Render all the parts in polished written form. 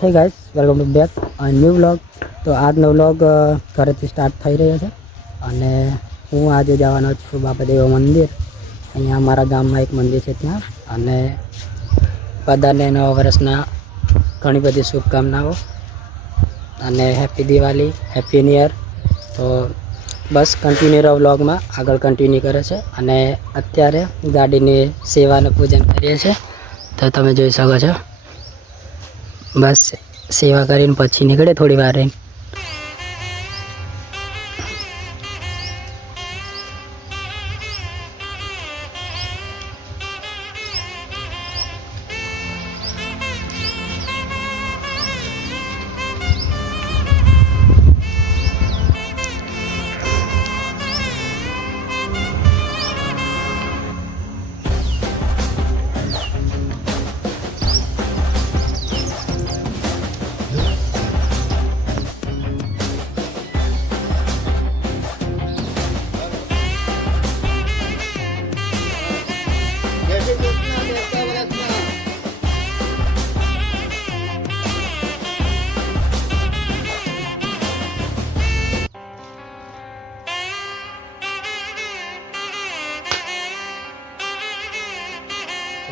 હે guys, welcome to back new vlog. તો આજનો વ્લોગ ઘરેથી સ્ટાર્ટ થઈ રહ્યો છે અને હું આજે જવાનો છું બાપાદેવ મંદિર. અહીંયા અમારા ગામમાં એક મંદિર છે ત્યાં, અને બધાને નવા વર્ષના ઘણી બધી શુભકામનાઓ અને happy Diwali, happy new year. તો બસ કન્ટિન્યુ રહો વ્લોગમાં, આગળ કન્ટિન્યુ કરે છે. અને અત્યારે ગાડીની સેવાનું પૂજન કરીએ છીએ, તો તમે જોઈ શકો છો. બસ સેવા કરીને પછી નીકળે થોડી વાર રહીને.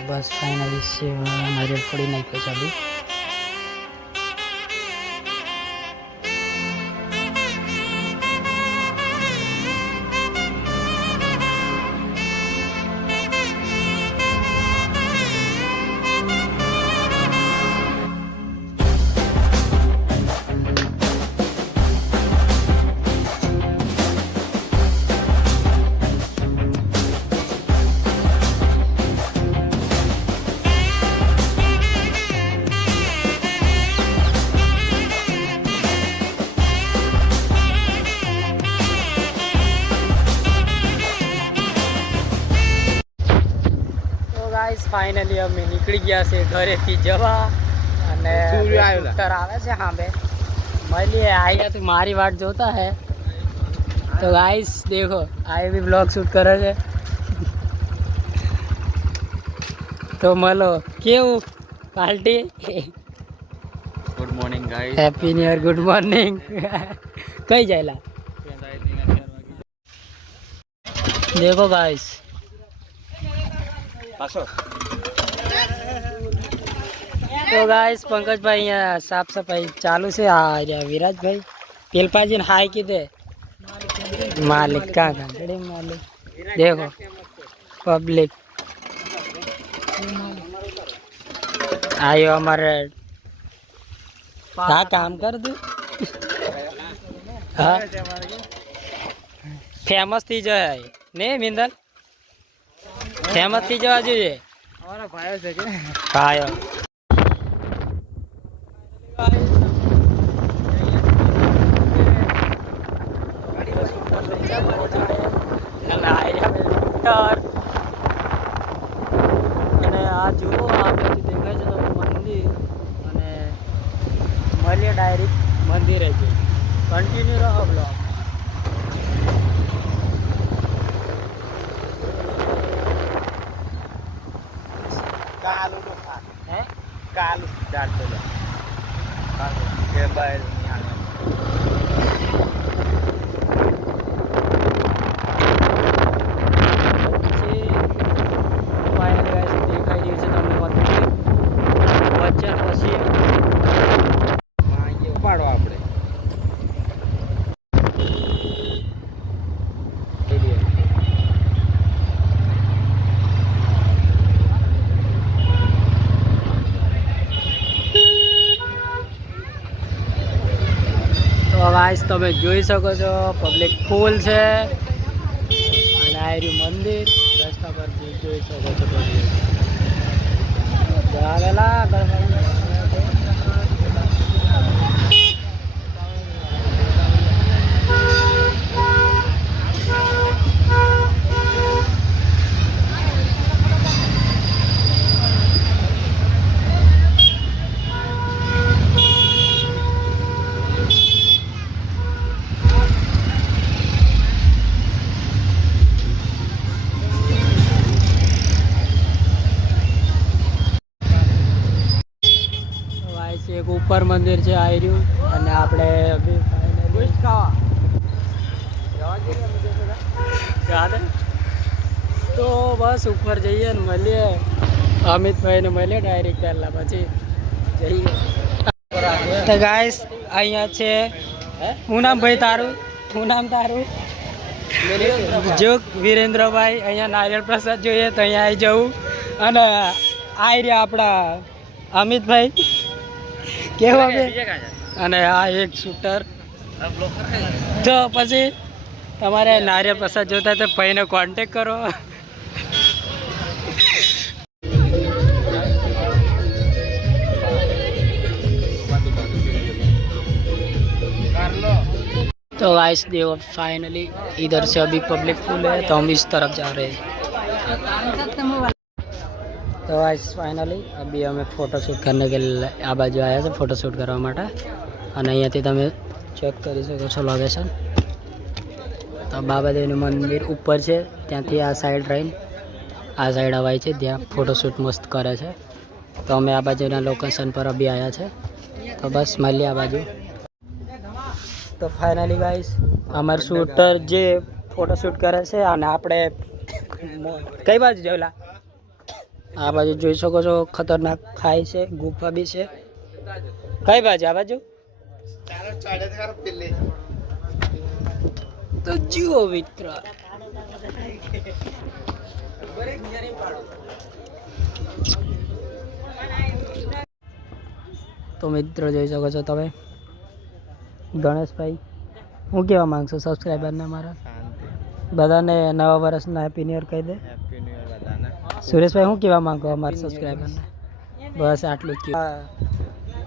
બસ ફાઇનલી નારિયેળ ફોડી નાખ્યો છે અભી. ફાઇનલી અમે નીકળી ગયા છે ઘરેથી જવા, અને સ્કૂટર આવે છે હા બે મળીએ. આયા તું મારી વાટ જોતા હે તો ગાઈસ देखो आए भी ब्लॉग शूट करे છે. તો મળો. કેવું party? Good morning guys, happy new year, good morning. કઈ જાયલા देखो गाइस. તો ગાઈસ પંકજભાઈ અહીંયા સાફ સફાઈ ચાલુ છે. આ રહ્યા વિરાજભાઈ. પેલપાજી ને હાય કીધે માલિક કા ઘંટડી માલિક. देखो पब्लिक आयो हमारे हाँ काम कर दू. हाँ फेमस थी जाए ने मिंदल, फेमस थी जवा જોઈએ. અમારા ભાઈઓ છે કે ભાઈઓ. અને આ જુઓ આગળથી દેખાય છે તો મંદિર, અને મળીએ ડાયરેક્ટ મંદિરે છે. કન્ટિન્યુ રહો બ્લોગ. કાલુ નો ખા હે કાલુ ચાટતો લે કાલુ કે બહાર ની હાલે. ગાઈસ તમે જોઈ શકો છો પબ્લિક ફૂલ છે, અને આ રહ્યું મંદિર. રસ્તા પરથી જોઈ શકો છો પબ્લિક આવેલા. ઉપર મંદિર છે આવી રહ્યું અને આપણે અભી finally તો બસ ઉપર જઈએ ને મળીએ અમિતભાઈને મળીએ ડાયરેક્ટ પહેલા પછી જઈએ તો ગાઈસ અહીંયા છે હું નામ ભાઈ તારું હું નામ તારું જો વિરેન્દ્રભાઈ અહીંયા નારિયેળ પ્રસાદ જોઈએ તો અહીંયા આવી જવું અને આવી રહ્યા આપણા અમિતભાઈ કેવા બે અને આ એક શૂટર તો પછી તમારે નારિયેળ પ્રસાદ જોતા તો ભાઈને કોન્ટેક કરો तो गाइस देखो फाइनली इधर से अभी पब्लिक फुल है तो हम इस तरफ जा रहे हैं तो गाइस फाइनली अभी हमें फोटोशूट करने के लिए आ बाजू आया છે फोटोशूट કરવા માટે અને અહીંયાથી તમે ચેક કરી શકો છો લોકેશન તો બાબાદેવનું મંદિર ઉપર છે ત્યાંથી આ સાઈડ રહીને આ સાઈડ અવાય છે ત્યાં ફોટોશૂટ મસ્ત કરે છે તો અમે આ બાજુના લોકેશન પર અભી આવ્યા છે તો બસ મળીએ આ બાજુ તો ફાઇનલી ગાઈસ અમાર શૂટર જે ફોટોશૂટ કરે છે અને આપણે કઈ બાજુ જોયેલા આ બાજુ જોઈ શકો છો ખતરનાક ખાઈ છે ગુફા બી છે કઈ બાજુ આ બાજુ તો જીવો મિત્ર તો મિત્રો જોઈ શકો છો તમે ગણેશભાઈ હું કહેવા માંગશો સબસ્ક્રાઈબરને મારા બધાને નવા વર્ષના હેપી ન્યુ યર કહી દે સુરેશભાઈ હું કહેવા માંગો અમારા સબસ્ક્રાઈબરને બસ આટલું જ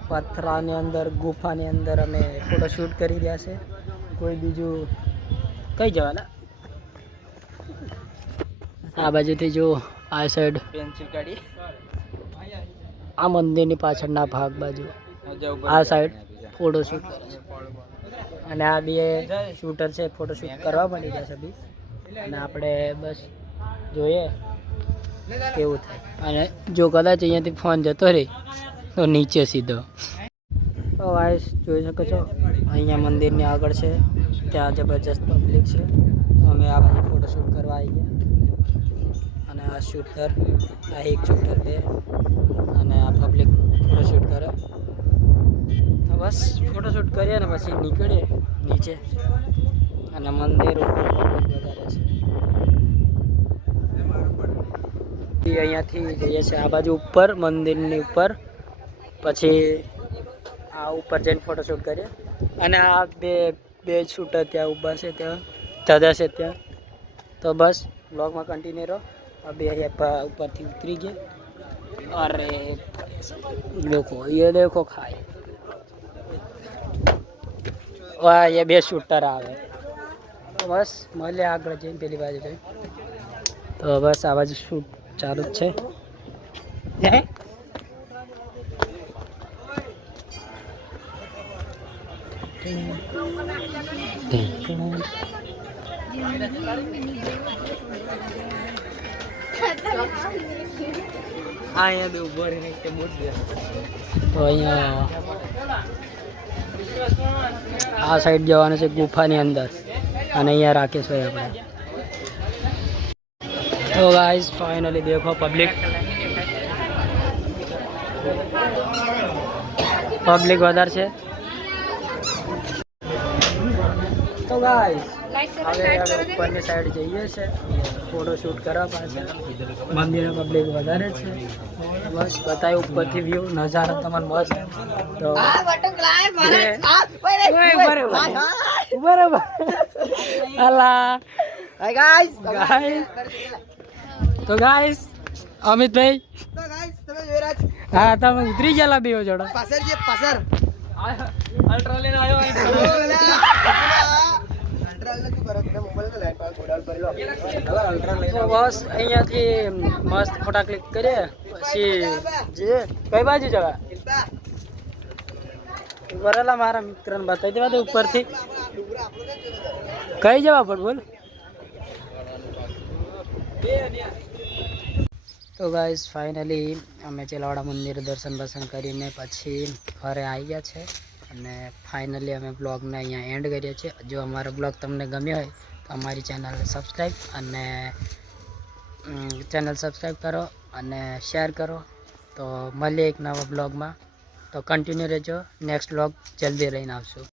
પથરાની અંદર ગુફાની અંદર અમે ફોટોશૂટ કરી રહ્યા છે કોઈ બીજું કઈ જવાના આ બાજુથી જો આ સાઈડ પેન્સિલ કાઢી આ મંદિરની પાછળના ભાગ બાજુ આ સાઈડ ફોટોશૂટ કરે છે અને આ બે શૂટર છે ફોટોશૂટ કરવા મળી જશે બી અને આપણે બસ જોઈએ કેવું થાય અને જો કદાચ અહીંયાથી ફોન જતો રહે તો નીચે સીધો તો ગાઈસ જોઈ શકો છો અહીંયા મંદિરની આગળ છે ત્યાં જબરજસ્ત પબ્લિક છે તો અમે આ બાજુ ફોટોશૂટ કરવા આવી ગયા અને આ શૂટર આ એક શૂટર બે અને આ પબ્લિક ફોટોશૂટ કરે તો બસ ફોટોશૂટ કરીએ ને પછી નીકળીએ નીચે અને મંદિર ઉપર પબ્લિક વધારે છે અહીંયાથી જઈએ છીએ આ બાજુ ઉપર મંદિરની ઉપર પછી આ ઉપર જઈને ફોટોશૂટ કરીએ અને આ બે શૂટર ત્યાં ઊભા છે ત્યાં દાદા છે ત્યાં તો બસ બ્લોગમાં કન્ટિન્યુ રહો અભી અહીંયા ઉપરથી ઉતરી ગયા અરે देखो खाए वाह ये બે શૂટર આવે તો બસ મળે આગળ જઈને પેલી બાજુ જઈ તો બસ આ બાજુ શૂટ ચાલુ જ છે અહીંયા બે ઉભો રહીને તે બોટ દે તો અહીંયા આ સાઈડ જવાનું છે ગુફાની અંદર અને અહીંયા રાખીશું આપણે તો ગાઈસ ફાઇનલી દેખો પબ્લિક વધારે છે તો ગાઈસ હવે ઉપરની સાઈડ જઈએ છે ફોટોશૂટ કરવા પાછળ મંદિરે પબ્લિક વધારે છે બસ બતાય ઉપરથી વ્યૂ નજારો તમને મસ્ત તો બરાબર અલા ગાઈસ તો ગાઈસ અમિતભાઈ હા તમે ઉતરી ગયેલા બે જોડા અલ્ટ્રા લઈને આવ્યો બસ અહીંયાથી મસ્ત ફોટા ક્લિક કરીએ પછી જે કઈ બાજુ જવા બરેલા મારા મિત્રને બતાવી દેવા દે ઉપરથી કઈ જવા પણ બોલ તો ગાઈઝ ફાઇનલી અમે ચેલાવાડા મંદિર દર્શન બર્શન કરીને પછી ઘરે આવી ગયા છે અને ફાઇનલી અમે બ્લોગને અહીંયા એન્ડ કરીએ છીએ. જો અમારો બ્લોગ તમને ગમ્યો હોય તો અમારી ચેનલ સબસ્ક્રાઈબ અને કરો અને શેર કરો. તો મળીએ એક નવા બ્લોગમાં. તો કન્ટિન્યુ રહેજો. નેક્સ્ટ બ્લોગ જલ્દી લઈને આવશું.